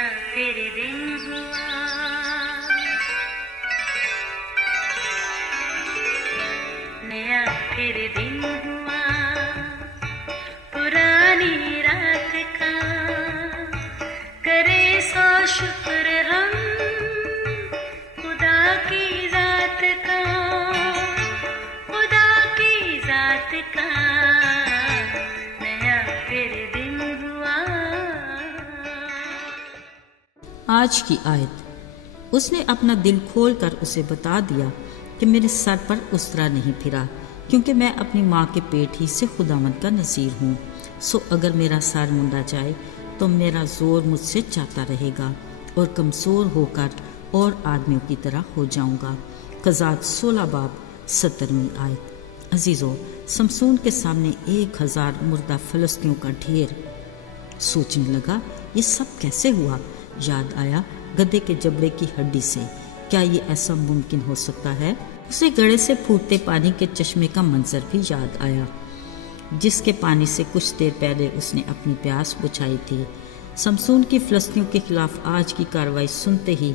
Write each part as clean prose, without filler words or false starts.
नया फिर दिन हुआ, नया फिर दिन हुआ, पुरानी रात का करे सो शुक्र हम खुदा की जात का, खुदा की जात का नया फिर दिन हुआ। आज की आयत। उसने अपना दिल खोल कर उसे बता दिया कि मेरे सर पर उसरा नहीं फिरा, क्योंकि मैं अपनी माँ के पेट ही से खुदावंद का नज़ीर हूँ। सो अगर मेरा सर मुंडा जाए तो मेरा जोर मुझसे जाता रहेगा और कमज़ोर होकर और आदमियों की तरह हो जाऊँगा। क़ज़ात 16 बाब 17वीं आयत। अजीज़ों, समसून के सामने 1000 मुर्दा फ़लस्तीनियों का ढेर। सोचने लगा ये सब कैसे हुआ। याद आया गधे के जबड़े की हड्डी से, क्या ये ऐसा मुमकिन हो सकता है। उसे गड़े से फूटते पानी के चश्मे का मंजर भी याद आया, जिसके पानी से कुछ देर पहले उसने अपनी प्यास बुझाई थी। समसून की फ़लस्तीनियों के खिलाफ आज की कार्रवाई सुनते ही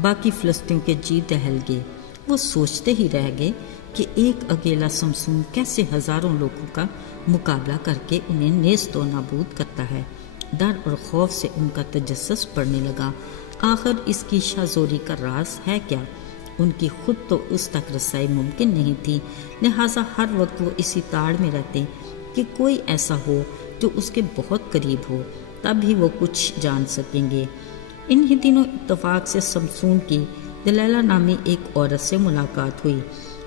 बाकी फ़लस्तीनियों के जी दहल गए। वो सोचते ही रह गए कि एक अकेला समसून कैसे हज़ारों लोगों का मुकाबला करके उन्हें नेस्त व नाबूद करता है। डर और खौफ से उनका तजस्सुस बढ़ने लगा। आखिर इसकी शाज़ोरी का राज है क्या। उनकी खुद तो उस तक रसाई मुमकिन नहीं थी, लिहाजा हर वक्त वो इसी ताड़ में रहते कि कोई ऐसा हो जो उसके बहुत करीब हो, तब ही वो कुछ जान सकेंगे। इन ही दिनों इत्तफाक से समसून की दलैला नामी एक औरत से मुलाकात हुई।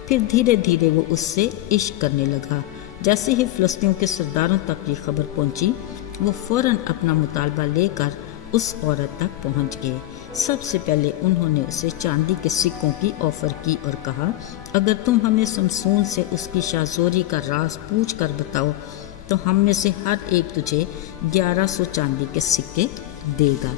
फिर धीरे धीरे वो उससे इश्क करने लगा। जैसे ही फ़लस्तीनियों के सरदारों तक ये खबर पहुंची, वो फ़ौरन अपना मुतालबा लेकर उस औरत तक पहुंच गए। सबसे पहले उन्होंने उसे चांदी के सिक्कों की ऑफ़र की और कहा, अगर तुम हमें समसून से उसकी शाज़ोरी का राज पूछ कर बताओ तो हम में से हर एक तुझे 1100 चांदी के सिक्के देगा।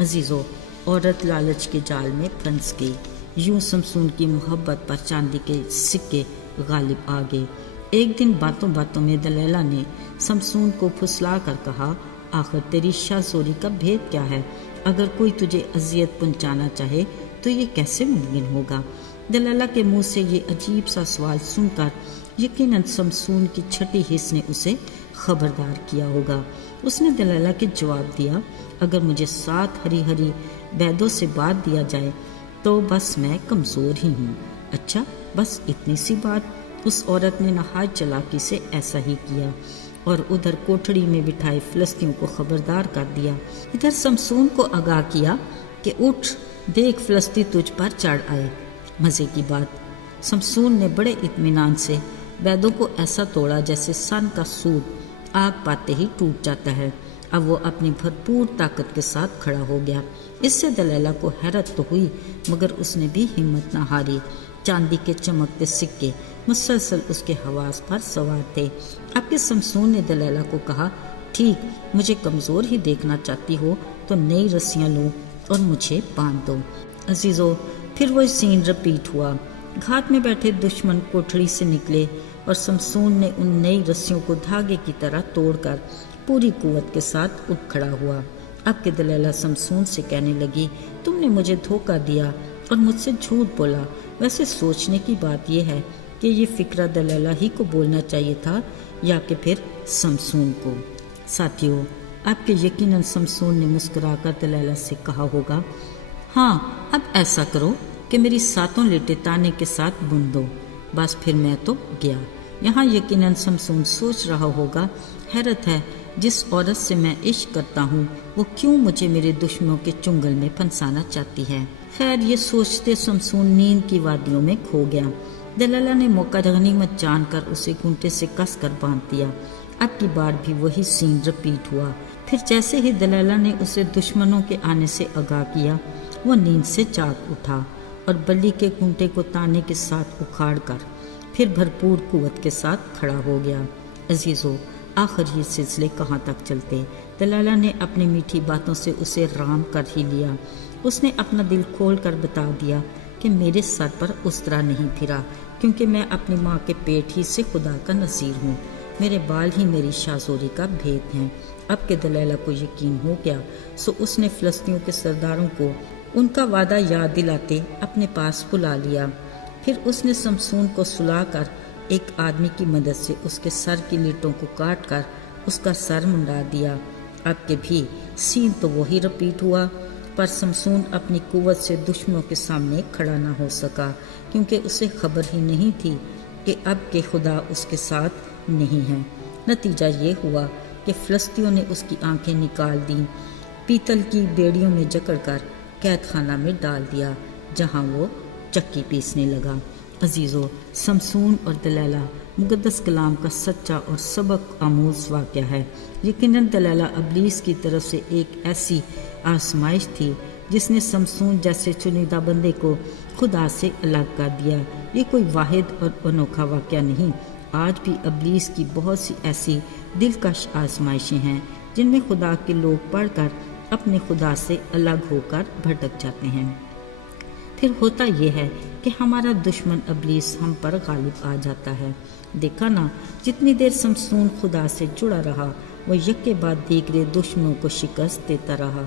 अजीज़ों, औरत लालच के जाल में फंस गई। यूं समसून की मोहब्बत पर चांदी के सिक्के गालिब आ गए। एक दिन बातों बातों में दलैला ने समसून को फुसला कर कहा, आखिर तेरी शाज़ोरी का भेद क्या है। अगर कोई तुझे अजियत पहुंचाना चाहे तो ये कैसे मुमकिन होगा। दलैला के मुंह से ये अजीब सा सवाल सुनकर यकीनन समसून की छठी हिस्स ने उसे खबरदार किया होगा। उसने दलैला के जवाब दिया, अगर मुझे 7 हरी हरी बैदों से बात दिया जाए तो बस मैं कमज़ोर ही हूँ। अच्छा, बस इतनी सी बात। उस औरत ने नहायत चालाकी से ऐसा ही किया और उधर कोठड़ी में बिठाए फ़लस्तीनियों को खबरदार कर दिया। इधर समसून को आगाह किया कि उठ देख, फ़लस्ती तुझ पर चढ़ आए। मज़े की बात, समसून ने बड़े इत्मीनान से बैदों को ऐसा तोड़ा जैसे सन का सूत आग पाते ही टूट जाता है। अब वो अपनी भरपूर ताकत के साथ खड़ा हो गया। इससे दलैला को हैरत तो हुई, मगर उसने भी हिम्मत न हारी। चांदी के चमकते सिक्के मुसलसल उसके हवास पर सवार थे। आपके समसून ने दलैला को कहा, ठीक, मुझे कमज़ोर ही देखना चाहती हो तो नई रस्सियाँ लो और मुझे बांध दो। अजीज़ों, फिर वो सीन रिपीट हुआ। घाट में बैठे दुश्मन कोठड़ी से निकले और समसून ने उन नई रस्सियों को धागे की तरह तोड़कर पूरी कुव्वत के साथ उठ खड़ा हुआ। अब के दलैला समसून से कहने लगी, तुमने मुझे धोखा दिया और मुझसे झूठ बोला। वैसे सोचने की बात यह है कि ये फ़िक्रा दलैला ही को बोलना चाहिए था या कि फिर समसून को। साथियों, आपके यकीनन समसून ने मुस्कुराकर दलैला से कहा होगा, हाँ, अब ऐसा करो कि मेरी 7 लेटे ताने के साथ बुन दो, बस फिर मैं तो गया। यहाँ यकीनन समसून सोच रहा होगा, हैरत है, जिस औरत से मैं इश्क करता हूँ वो क्यों मुझे मेरे दुश्मनों के चुंगल में फंसाना चाहती है। खैर, ये सोचते समसून नींद की वादियों में खो गया। दलैला ने मौका गनीमत जानकर उसे घूंटे से कस कर बांध दिया। अब की बार भी वही सीन रिपीट हुआ। फिर जैसे ही दलैला ने उसे दुश्मनों के आने से आगाह किया, वो नींद से जाग उठा और बल्ली के घूंटे को ताने के साथ उखाड़ कर फिर भरपूर कुव्वत के साथ खड़ा हो गया। अजीज़ों, आखिर ये सिलसिले कहाँ तक चलते। दलैला ने अपनी मीठी बातों से उसे राम कर ही लिया। उसने अपना दिल खोल कर बता दिया कि मेरे सर पर उस तरह नहीं फिरा, क्योंकि मैं अपनी माँ के पेट ही से खुदा का नज़ीर हूँ। میرے بال ہی میری شاہزوری کا بھید ہیں۔ اب کہ دلیلہ کو یقین ہو گیا سو اس نے فلسطینیوں کے سرداروں کو ان کا وعدہ یاد دلاتے اپنے پاس بلا لیا۔ پھر اس نے سمسون کو سلا کر ایک آدمی کی مدد سے اس کے سر کی لیٹوں کو کاٹ کر اس کا سر منڈا دیا۔ اب کہ بھی سین تو وہی رپیٹ ہوا، پر سمسون اپنی قوت سے دشمنوں کے سامنے کھڑا نہ ہو سکا، کیونکہ اسے خبر ہی نہیں تھی کہ اب کہ خدا اس کے ساتھ نہیں ہے۔ نتیجہ یہ ہوا کہ فلسطینیوں نے اس کی آنکھیں نکال دیں، پیتل کی بیڑیوں میں جکڑ کر قید خانہ میں ڈال دیا، جہاں وہ چکی پیسنے لگا۔ عزیزو، سمسون اور دلیلہ مقدس کلام کا سچا اور سبق آموز واقعہ ہے۔ یقیناً دلیلہ ابلیس کی طرف سے ایک ایسی آزمائش تھی جس نے سمسون جیسے چنیدہ بندے کو خدا سے الگ کر دیا۔ یہ کوئی واحد اور انوکھا واقعہ نہیں۔ آج بھی ابلیس کی بہت سی ایسی دلکش آزمائشیں ہیں جن میں خدا کے لوگ پڑھ کر اپنے خدا سے الگ ہو کر بھٹک جاتے ہیں۔ پھر ہوتا یہ ہے کہ ہمارا دشمن ابلیس ہم پر غالب آ جاتا ہے۔ دیکھا نا، جتنی دیر سمسون خدا سے جڑا رہا وہ یک کے بعد دیگرے دشمنوں کو شکست دیتا رہا۔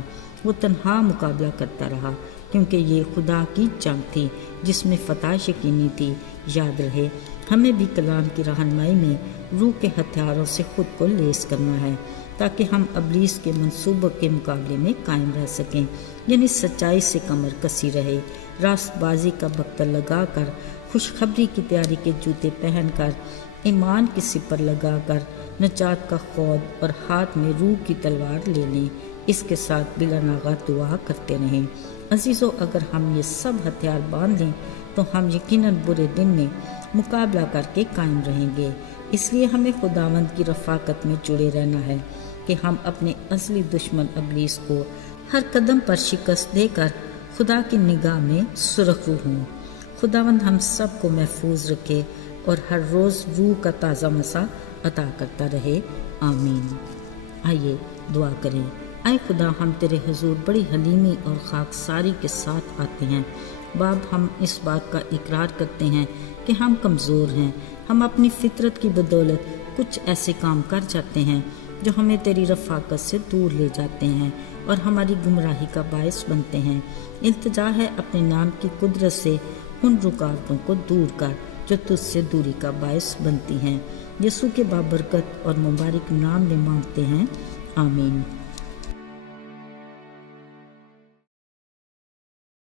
وہ تنہا مقابلہ کرتا رہا، کیونکہ یہ خدا کی جنگ تھی جس میں فتح یقینی تھی۔ یاد رہے، ہمیں بھی کلام کی رہنمائی میں روح کے ہتھیاروں سے خود کو لیس کرنا ہے، تاکہ ہم ابلیس کے منصوبوں کے مقابلے میں قائم رہ سکیں، یعنی سچائی سے کمر کسی رہے، راست بازی کا بختر لگا کر، خوشخبری کی تیاری کے جوتے پہن کر، ایمان کی سپر لگا کر، نجات کا خود اور ہاتھ میں روح کی تلوار لے لیں۔ اس کے ساتھ بلا ناغہ دعا کرتے رہیں۔ عزیزو، اگر ہم یہ سب ہتھیار باندھ لیں تو ہم یقیناً برے دن میں مقابلہ کر کے قائم رہیں گے۔ اس لیے ہمیں خداوند کی رفاقت میں جڑے رہنا ہے کہ ہم اپنے اصلی دشمن ابلیس کو ہر قدم پر شکست دے کر خدا کی نگاہ میں سرخرو ہوں۔ خداوند ہم سب کو محفوظ رکھے اور ہر روز روح کا تازہ مسا عطا کرتا رہے۔ آمین۔ آئیے دعا کریں۔ اے خدا، ہم تیرے حضور بڑی حلیمی اور خاکساری کے ساتھ آتے ہیں۔ باپ، ہم اس بات کا اقرار کرتے ہیں کہ ہم کمزور ہیں۔ ہم اپنی فطرت کی بدولت کچھ ایسے کام کر جاتے ہیں جو ہمیں تیری رفاقت سے دور لے جاتے ہیں اور ہماری گمراہی کا باعث بنتے ہیں۔ التجا ہے اپنے نام کی قدرت سے ان رکاوٹوں کو دور کر جو تجھ سے دوری کا باعث بنتی ہیں۔ یسوع کے بابرکت اور مبارک نام میں مانگتے ہیں، آمین۔